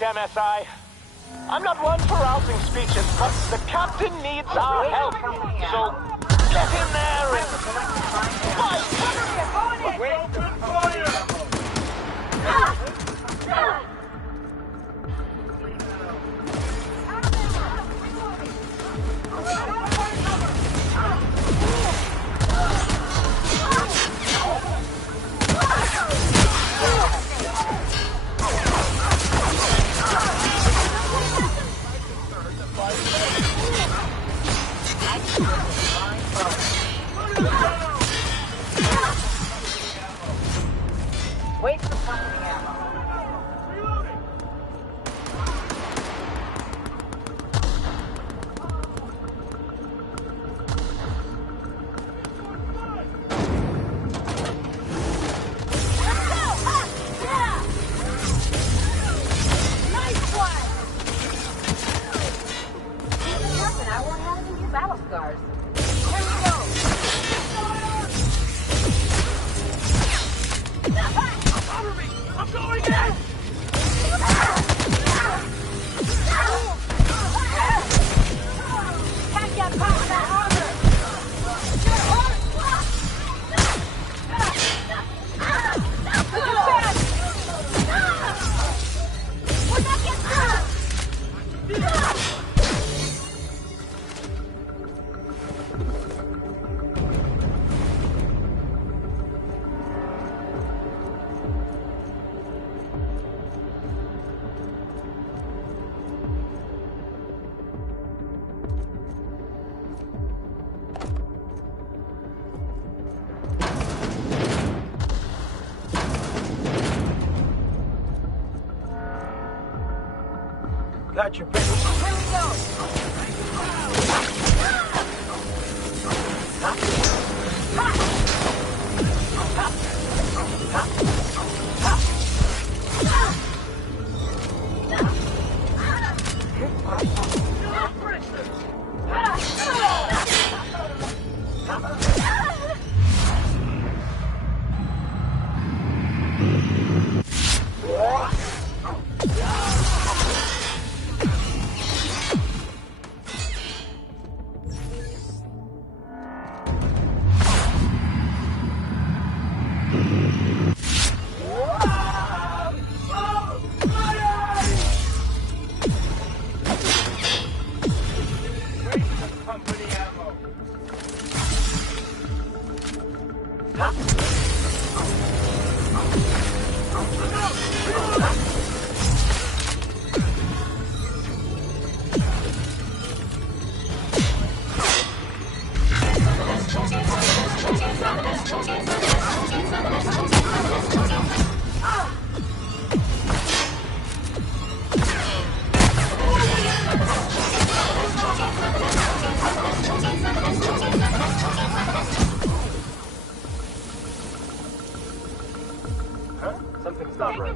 right, MSI. I'm not one for rousing speeches, but the captain needs our help. So get in there and fight! Wait for company ammo. Nice one! Nothing, I won't have any new battle scars. Here we go! Cover me! I'm going in! Can't get past that armor! We're not getting through! Got your bitch. Here we go! Something's not right.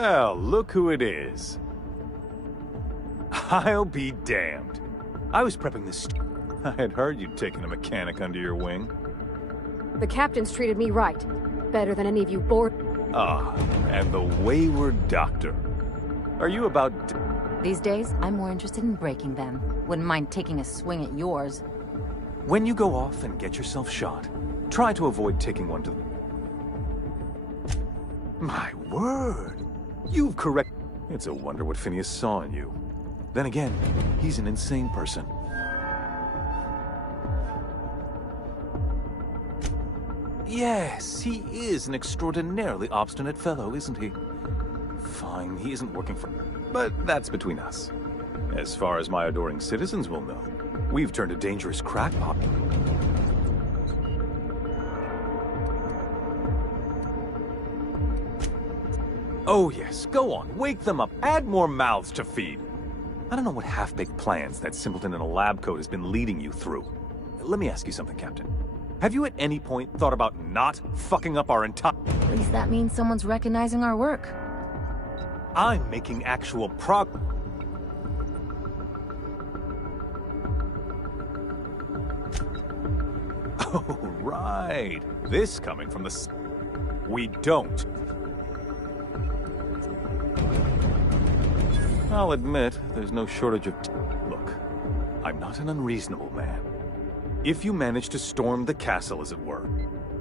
Well, look who it is. I'll be damned. I was prepping this. I had heard you'd taken a mechanic under your wing. The captain's treated me right. Better than any of you bored. Ah, and the wayward doctor. Are you about... These days, I'm more interested in breaking them. Wouldn't mind taking a swing at yours. When you go off and get yourself shot, try to avoid taking one to... My word! You've correct... It's a wonder what Phineas saw in you. Then again, he's an insane person. Yes, he is an extraordinarily obstinate fellow, isn't he? Fine, he isn't working for... But that's between us. As far as my adoring citizens will know, we've turned a dangerous crackpot. Oh yes, go on, wake them up, add more mouths to feed. I don't know what half-baked plans that simpleton in a lab coat has been leading you through. Let me ask you something, Captain. Have you at any point thought about not fucking up our entire... At least that means someone's recognizing our work. I'm making actual prog... Oh, right. This coming from the... We don't. I'll admit, there's no shortage of... Look, I'm not an unreasonable man. If you manage to storm the castle, as it were...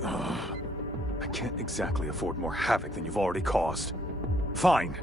I can't exactly afford more havoc than you've already caused. Fine.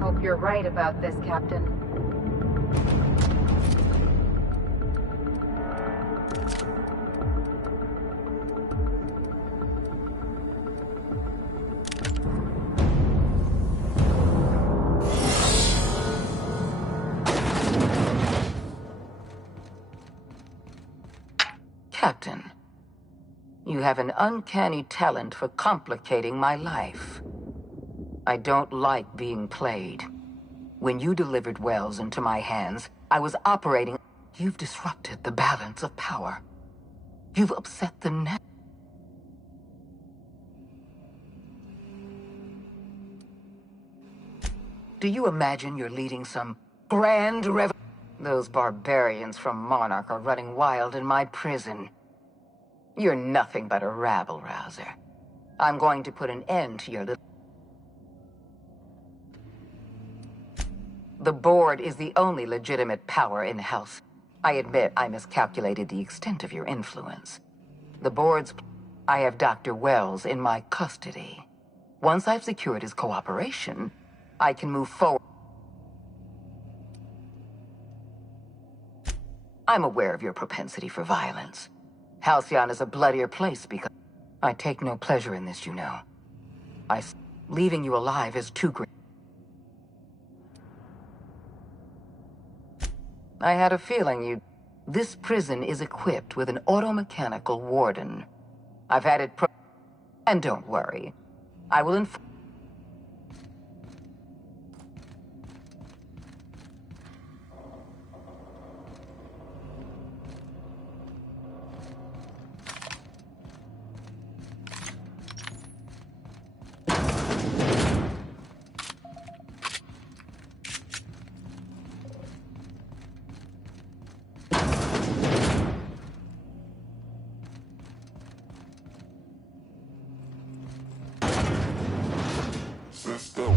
Hope you're right about this, Captain. Captain, you have an uncanny talent for complicating my life. I don't like being played. When you delivered Wells into my hands, I was operating... You've disrupted the balance of power. You've upset the net. Do you imagine you're leading some grand Those barbarians from Monarch are running wild in my prison. You're nothing but a rabble-rouser. I'm going to put an end to your little... The board is the only legitimate power in the House. I admit I miscalculated the extent of your influence. The board's... I have Dr. Wells in my custody. Once I've secured his cooperation, I can move forward. I'm aware of your propensity for violence. Halcyon is a bloodier place because... I take no pleasure in this, you know. Leaving you alive is too great. I had a feeling you... This prison is equipped with an automechanical warden. I've had it And don't worry. I will inform... System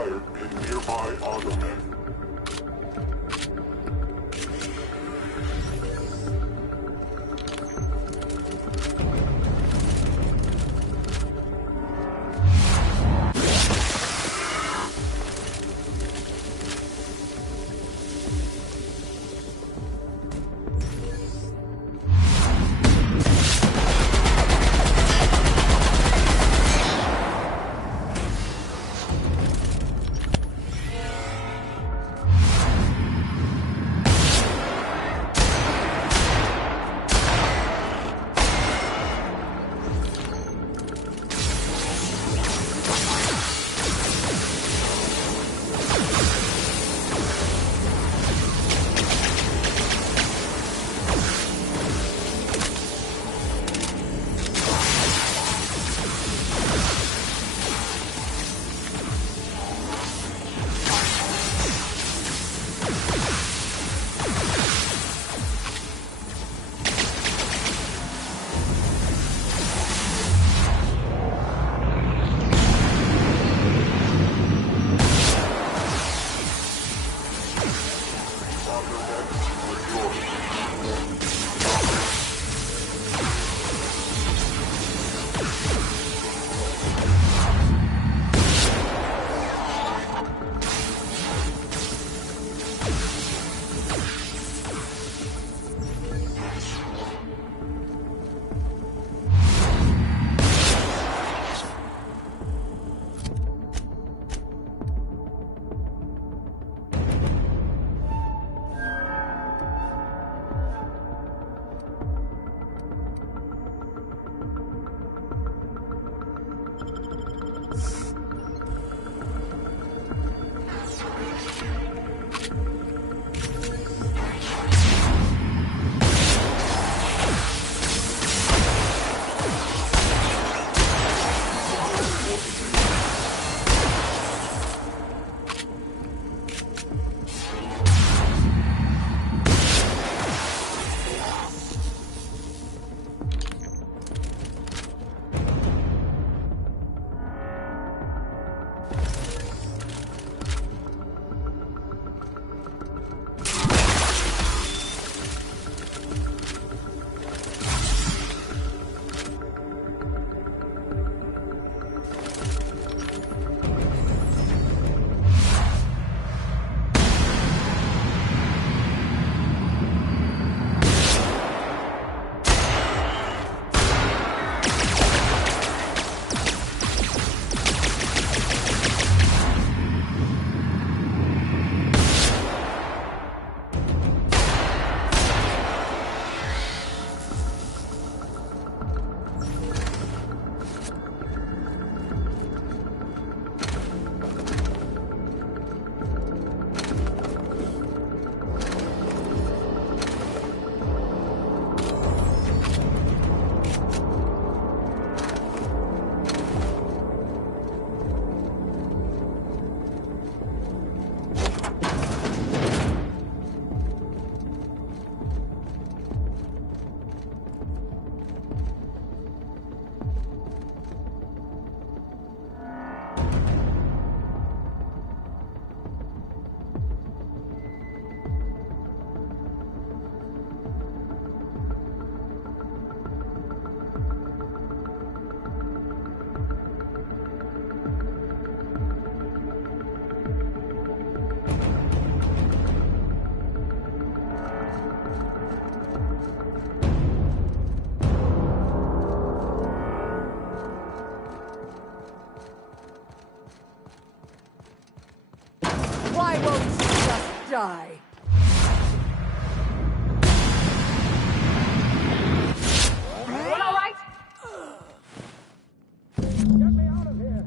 transpired in nearby Argomen. Why won't you just die? Everyone all right? Get me out of here!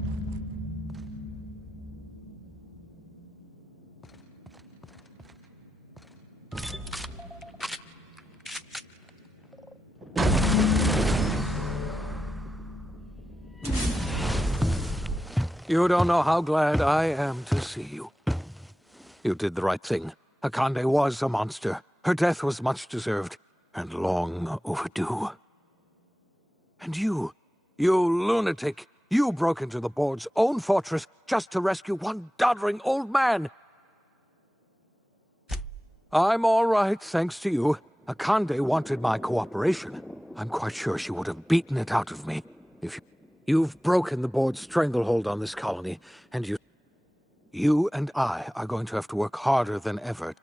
You don't know how glad I am to see you. You did the right thing. Akande was a monster. Her death was much deserved, and long overdue. And you lunatic, You broke into the board's own fortress just to rescue one doddering old man. I'm all right, thanks to you. Akande wanted my cooperation. I'm quite sure she would have beaten it out of me if you've broken the board's stranglehold on this colony, and you and I are going to have to work harder than ever.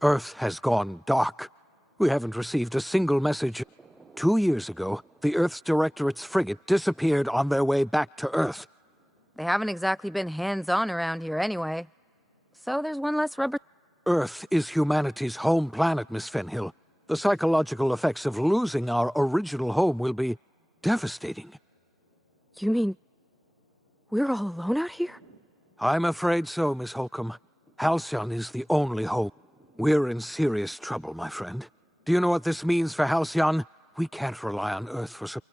Earth has gone dark. We haven't received a single message. 2 years ago, the Earth's Directorate's frigate disappeared on their way back to Earth. They haven't exactly been hands-on around here anyway. So there's one less rubber... Earth is humanity's home planet, Miss Fenhill. The psychological effects of losing our original home will be devastating. You mean we're all alone out here? I'm afraid so, Miss Holcomb. Halcyon is the only home. We're in serious trouble, my friend. Do you know what this means for Halcyon? We can't rely on Earth for support.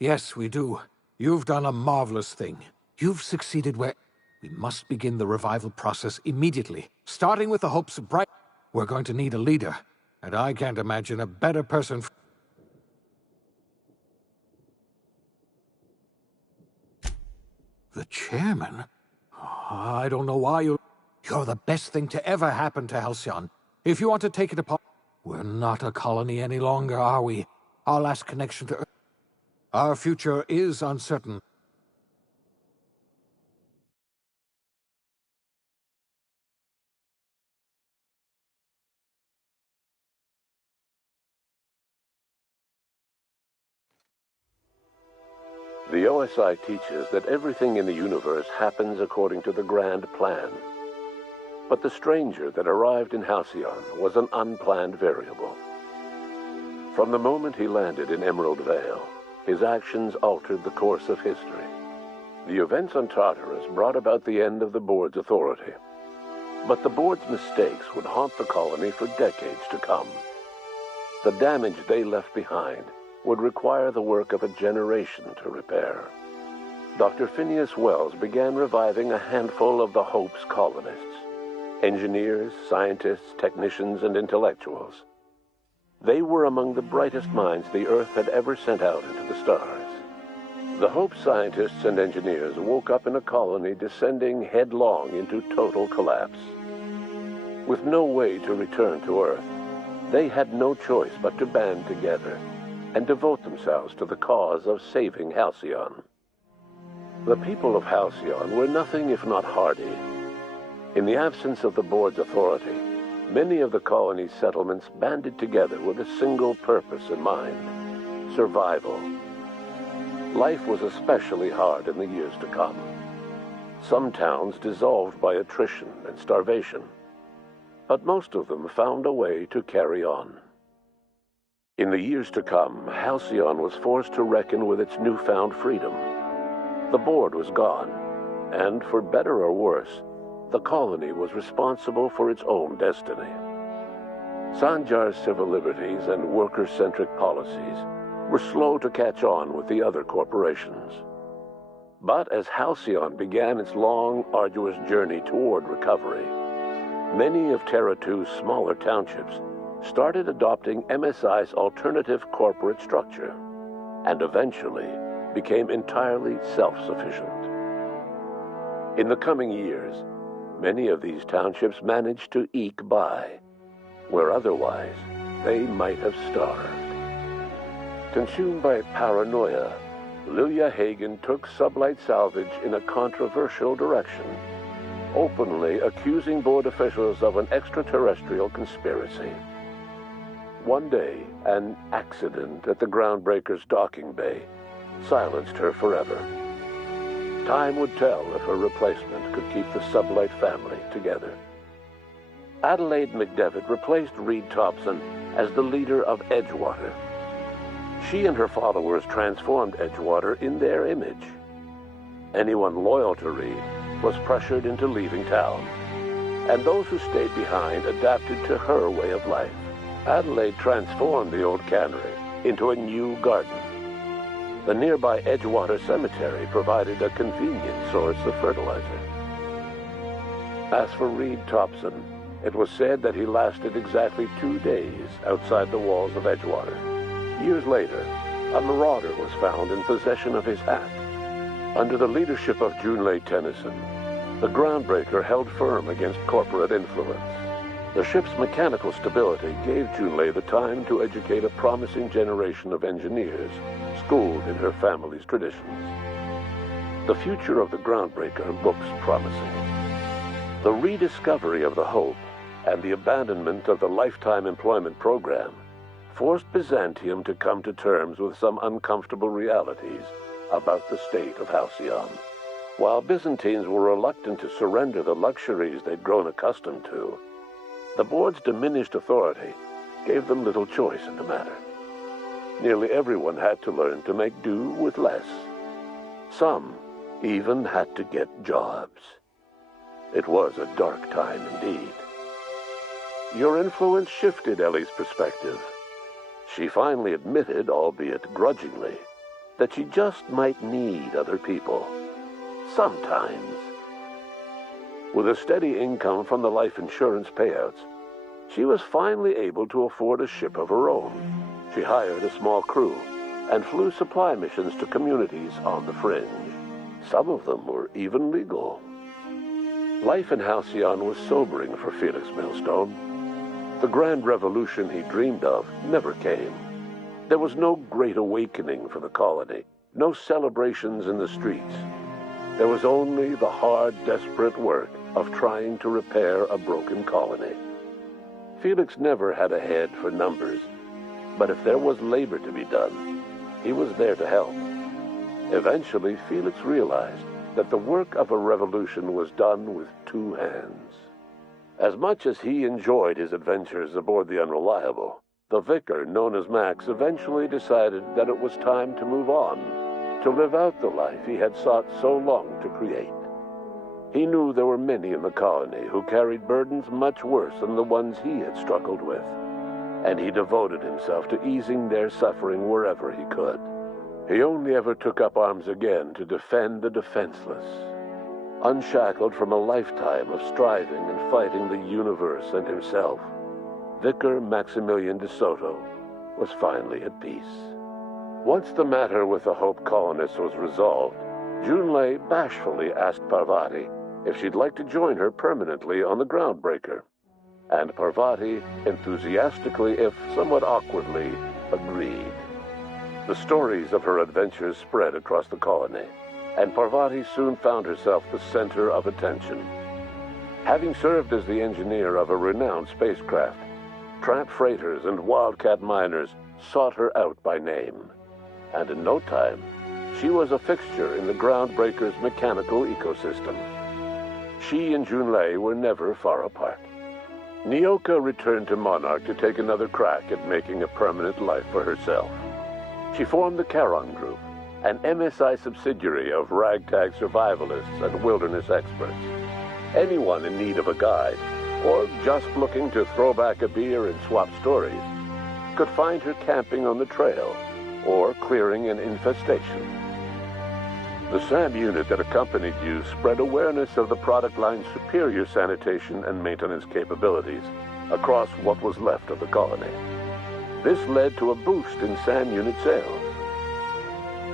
Yes, we do. You've done a marvelous thing. You've succeeded where... We must begin the revival process immediately, starting with the hopes of bright... We're going to need a leader, and I can't imagine a better person... The chairman? I don't know why You're the best thing to ever happen to Halcyon. If you want to take it apart... We're not a colony any longer, are we? Our last connection to Earth... Our future is uncertain. The OSI teaches that everything in the universe happens according to the grand plan. But the stranger that arrived in Halcyon was an unplanned variable. From the moment he landed in Emerald Vale, his actions altered the course of history. The events on Tartarus brought about the end of the board's authority. But the board's mistakes would haunt the colony for decades to come. The damage they left behind would require the work of a generation to repair. Dr. Phineas Wells began reviving a handful of the Hope's colonists. Engineers, scientists, technicians, and intellectuals. They were among the brightest minds the Earth had ever sent out into the stars. The Hope scientists and engineers woke up in a colony descending headlong into total collapse. With no way to return to Earth, they had no choice but to band together and devote themselves to the cause of saving Halcyon. The people of Halcyon were nothing if not hardy. In the absence of the board's authority, many of the colony's settlements banded together with a single purpose in mind: survival. Life was especially hard in the years to come. Some towns dissolved by attrition and starvation, but most of them found a way to carry on. In the years to come, Halcyon was forced to reckon with its newfound freedom. The board was gone, and for better or worse, the colony was responsible for its own destiny. Sanjar's civil liberties and worker-centric policies were slow to catch on with the other corporations. But as Halcyon began its long, arduous journey toward recovery, many of Terra 2's smaller townships started adopting MSI's alternative corporate structure, and eventually became entirely self-sufficient. In the coming years, many of these townships managed to eke by, where otherwise they might have starved. Consumed by paranoia, Lilia Hagen took Sublight Salvage in a controversial direction, openly accusing board officials of an extraterrestrial conspiracy. One day, an accident at the Groundbreaker's docking bay silenced her forever. Time would tell if her replacement could keep the Sublight family together. Adelaide McDevitt replaced Reed Thompson as the leader of Edgewater. She and her followers transformed Edgewater in their image. Anyone loyal to Reed was pressured into leaving town, and those who stayed behind adapted to her way of life. Adelaide transformed the old cannery into a new garden. The nearby Edgewater Cemetery provided a convenient source of fertilizer. As for Reed Thompson, It was said that he lasted exactly 2 days outside the walls of Edgewater. Years later, a marauder was found in possession of his hat. Under the leadership of Junlei Tennyson, the groundbreaker held firm against corporate influence. The ship's mechanical stability gave Junlei the time to educate a promising generation of engineers, schooled in her family's traditions. The future of the groundbreaker looks promising. The rediscovery of the Hope and the abandonment of the lifetime employment program forced Byzantium to come to terms with some uncomfortable realities about the state of Halcyon. While Byzantines were reluctant to surrender the luxuries they'd grown accustomed to, the board's diminished authority gave them little choice in the matter. Nearly everyone had to learn to make do with less. Some even had to get jobs. It was a dark time indeed. Your influence shifted Ellie's perspective. She finally admitted, albeit grudgingly, that she just might need other people. Sometimes. With a steady income from the life insurance payouts, she was finally able to afford a ship of her own. She hired a small crew and flew supply missions to communities on the fringe. Some of them were even legal. Life in Halcyon was sobering for Felix Millstone. The grand revolution he dreamed of never came. There was no great awakening for the colony, no celebrations in the streets. There was only the hard, desperate work of trying to repair a broken colony. Felix never had a head for numbers, but if there was labor to be done, he was there to help. Eventually, Felix realized that the work of a revolution was done with 2 hands. As much as he enjoyed his adventures aboard the Unreliable, the vicar, known as Max, eventually decided that it was time to move on, to live out the life he had sought so long to create. He knew there were many in the colony who carried burdens much worse than the ones he had struggled with, and he devoted himself to easing their suffering wherever he could. He only ever took up arms again to defend the defenseless. Unshackled from a lifetime of striving and fighting the universe and himself, Vicar Maximilian de Soto was finally at peace. Once the matter with the Hope colonists was resolved, Junlei bashfully asked Parvati if she'd like to join her permanently on the Groundbreaker, and Parvati enthusiastically, if somewhat awkwardly, agreed. The stories of her adventures spread across the colony, and Parvati soon found herself the center of attention. Having served as the engineer of a renowned spacecraft, tramp freighters and wildcat miners sought her out by name, and in no time, she was a fixture in the Groundbreaker's mechanical ecosystem. She and Junlei were never far apart. Nyoka returned to Monarch to take another crack at making a permanent life for herself. She formed the Charon Group, an MSI subsidiary of ragtag survivalists and wilderness experts. Anyone in need of a guide, or just looking to throw back a beer and swap stories, could find her camping on the trail or clearing an infestation. The SAM unit that accompanied you spread awareness of the product line's superior sanitation and maintenance capabilities across what was left of the colony. This led to a boost in SAM unit sales.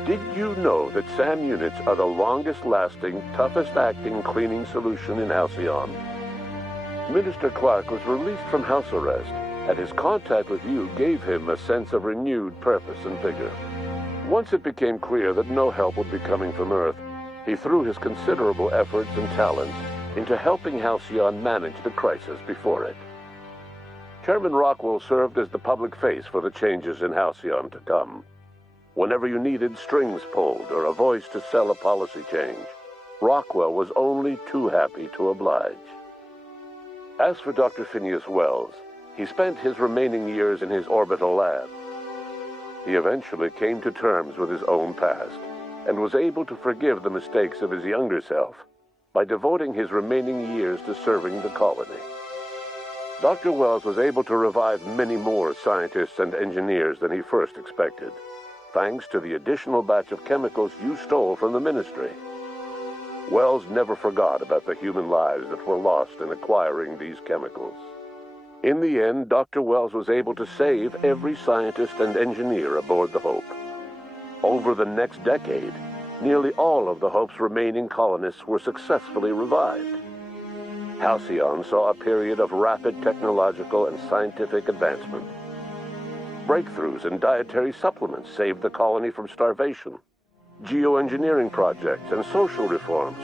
Did you know that SAM units are the longest-lasting, toughest-acting cleaning solution in Halcyon? Minister Clark was released from house arrest, and his contact with you gave him a sense of renewed purpose and vigor. Once it became clear that no help would be coming from Earth, he threw his considerable efforts and talents into helping Halcyon manage the crisis before it. Chairman Rockwell served as the public face for the changes in Halcyon to come. Whenever you needed strings pulled or a voice to sell a policy change, Rockwell was only too happy to oblige. As for Dr. Phineas Wells, he spent his remaining years in his orbital lab. He eventually came to terms with his own past and was able to forgive the mistakes of his younger self by devoting his remaining years to serving the colony. Dr. Wells was able to revive many more scientists and engineers than he first expected, thanks to the additional batch of chemicals you stole from the ministry. Wells never forgot about the human lives that were lost in acquiring these chemicals. In the end, Dr. Wells was able to save every scientist and engineer aboard the Hope. Over the next decade, nearly all of the Hope's remaining colonists were successfully revived. Halcyon saw a period of rapid technological and scientific advancement. Breakthroughs in dietary supplements saved the colony from starvation. Geoengineering projects and social reforms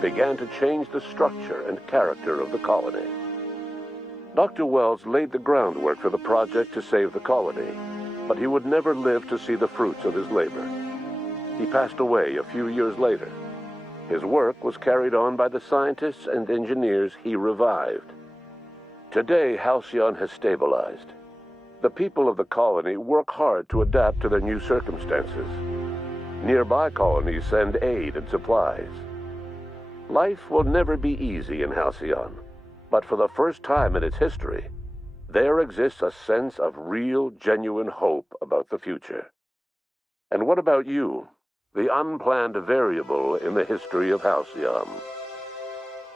began to change the structure and character of the colony. Dr. Wells laid the groundwork for the project to save the colony, but he would never live to see the fruits of his labor. He passed away a few years later. His work was carried on by the scientists and engineers he revived. Today, Halcyon has stabilized. The people of the colony work hard to adapt to their new circumstances. Nearby colonies send aid and supplies. Life will never be easy in Halcyon, but for the first time in its history, there exists a sense of real, genuine hope about the future. And what about you, the unplanned variable in the history of Halcyon?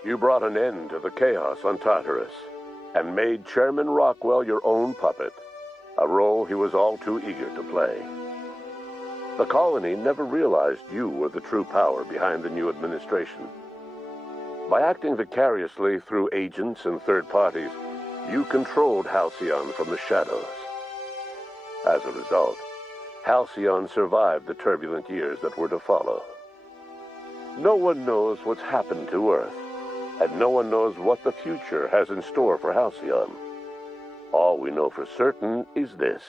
You brought an end to the chaos on Tartarus and made Chairman Rockwell your own puppet, a role he was all too eager to play. The colony never realized you were the true power behind the new administration. By acting vicariously through agents and third parties, you controlled Halcyon from the shadows. As a result, Halcyon survived the turbulent years that were to follow. No one knows what's happened to Earth, and no one knows what the future has in store for Halcyon. All we know for certain is this: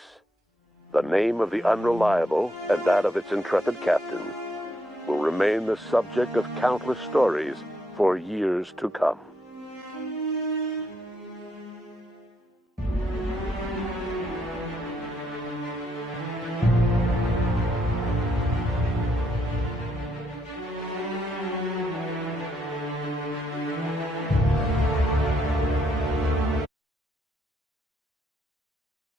the name of the Unreliable and that of its intrepid captain will remain the subject of countless stories for years to come.